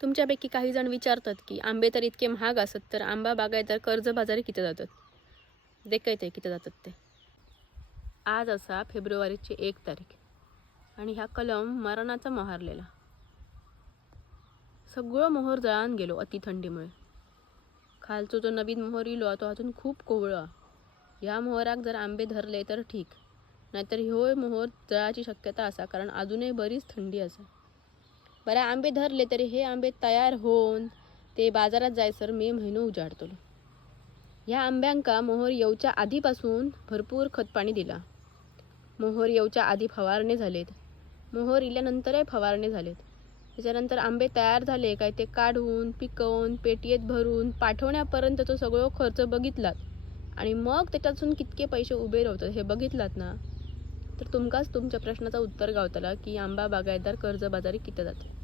तुमच्यापैकी काही जण विचारतात की आंबे तर इतके महाग असत तर आंबा बागायतदार कर्जबाजारी किती जातात. देखत किती जातात ते. आज असा फेब्रुवारीची 1 तारीख आणि ह्या कलम मरणाचा मोहरलेला. सगळं मोहर जळान गेलो अति थंडीमुळे. खालचो जो नवीन मोहर इलो तो अजून खूप कोवळा. ह्या मोहराक जर आंबे धरले तर ठीक, नाहीतर ह्यो मोहर जळाची शक्यता असा कारण अजूनही बरीच थंडी असा. बरं आंबे धरले तरी हे आंबे तयार होऊन ते बाजारात जायसर मे महिनो उजाडतलो. ह्या आंब्यांका मोहर येऊच्या आधीपासून भरपूर खतपाणी दिला. मोहर येऊच्या आधी फवारणे झालेत, मोहर इल्यानंतरही फवारणे झालेत. त्याच्यानंतर आंबे तयार झाले काय ते काढून पिकवून पेटीत भरून पाठवण्यापर्यंतचा सगळं खर्च बघितलात आणि मग त्याच्यातून कितके पैसे उभे राहतात हे बघितलात ना, तर तुमकाच तुमच्या प्रश्नाचं उत्तर गावतला की आंबा बागायतदार कर्जबाजारी किती जाते.